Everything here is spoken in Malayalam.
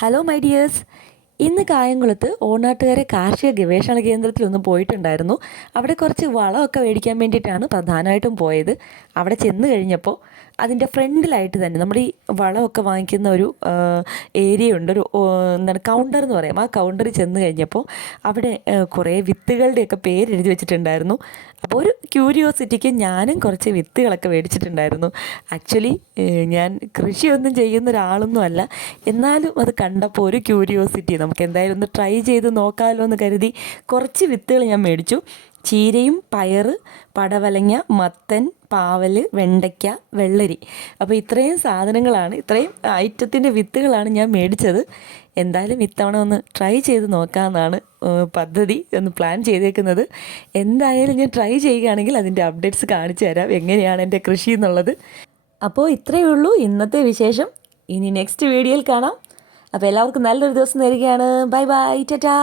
Hello my dears. ഇന്ന് കായംകുളത്ത് ഓണാട്ടുകര കാർഷിക ഗവേഷണ കേന്ദ്രത്തിലൊന്ന് പോയിട്ടുണ്ടായിരുന്നു. അവിടെ കുറച്ച് വളമൊക്കെ മേടിക്കാൻ വേണ്ടിയിട്ടാണ് പ്രധാനമായിട്ടും പോയത്. അവിടെ ചെന്ന് കഴിഞ്ഞപ്പോൾ അതിൻ്റെ ഫ്രണ്ടിലായിട്ട് തന്നെ നമ്മുടെ ഈ വളമൊക്കെ വാങ്ങിക്കുന്ന ഒരു ഏരിയ ഉണ്ട്, ഒരു എന്താണ് കൗണ്ടർ എന്ന് പറയാം. ആ കൗണ്ടറിൽ ചെന്ന് കഴിഞ്ഞപ്പോൾ അവിടെ കുറേ വിത്തുകളുടെയൊക്കെ പേര് എഴുതി വെച്ചിട്ടുണ്ടായിരുന്നു. അപ്പോൾ ഒരു ക്യൂരിയോസിറ്റിക്ക് ഞാനും കുറച്ച് വിത്തുകളൊക്കെ മേടിച്ചിട്ടുണ്ടായിരുന്നു. ആക്ച്വലി ഞാൻ കൃഷിയൊന്നും ചെയ്യുന്ന ഒരാളൊന്നും അല്ല, എന്നാലും അത് കണ്ടപ്പോൾ ഒരു ക്യൂരിയോസിറ്റി, നമുക്ക് എന്തായാലും ഒന്ന് ട്രൈ ചെയ്ത് നോക്കാമല്ലോ എന്ന് കരുതി കുറച്ച് വിത്തുകൾ ഞാൻ മേടിച്ചു. ചീരയും പയർ, പടവലങ്ങ, മത്തൻ, പാവൽ, വെണ്ടയ്ക്ക, വെള്ളരി. അപ്പോൾ ഇത്രയും സാധനങ്ങളാണ്, ഇത്രയും ഐറ്റത്തിൻ്റെ വിത്തുകളാണ് ഞാൻ മേടിച്ചത്. എന്തായാലും ഇത്തവണ ഒന്ന് ട്രൈ ചെയ്ത് നോക്കാമെന്നാണ് പദ്ധതി, ഒന്ന് പ്ലാൻ ചെയ്തേക്കുന്നത്. എന്തായാലും ഞാൻ ട്രൈ ചെയ്യുകയാണെങ്കിൽ അതിൻ്റെ അപ്ഡേറ്റ്സ് കാണിച്ചു തരാം, എങ്ങനെയാണ് എൻ്റെ കൃഷി എന്നുള്ളത്. അപ്പോൾ ഇത്രയേ ഉള്ളൂ ഇന്നത്തെ വിശേഷം. ഇനി നെക്സ്റ്റ് വീഡിയോയിൽ കാണാം. അപ്പോൾ എല്ലാവർക്കും നല്ലൊരു ദിവസം തരികയാണ്. Bye bye, Tata.